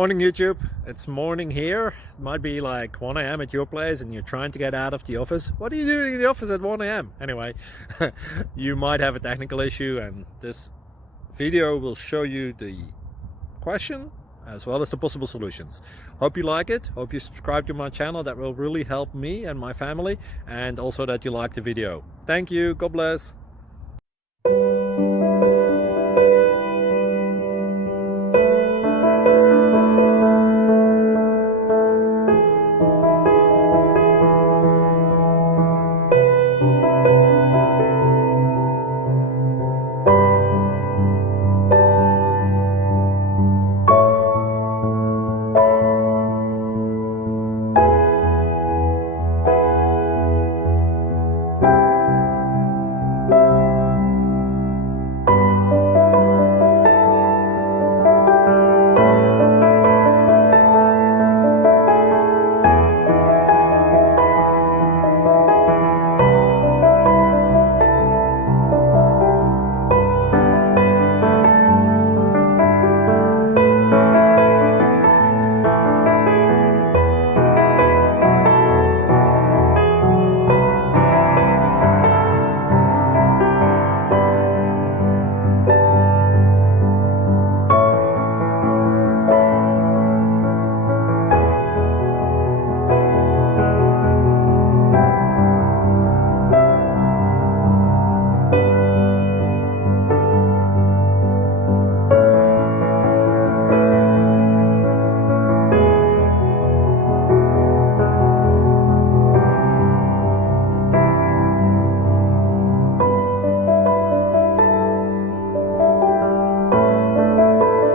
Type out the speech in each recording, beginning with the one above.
Morning YouTube, it's morning here. It might be like 1 a.m. at your place and you're trying to get out of the office. What are you doing in the office at 1 a.m.? Anyway, you might have a technical issue and this video will show you the question as well as the possible solutions. Hope you like it, hope you subscribe to my channel. That will really help me and my family, and also that you like the video. Thank you, God bless.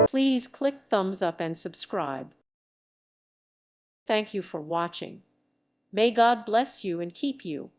Please click thumbs up and subscribe. Thank you for watching. May God bless you and keep you.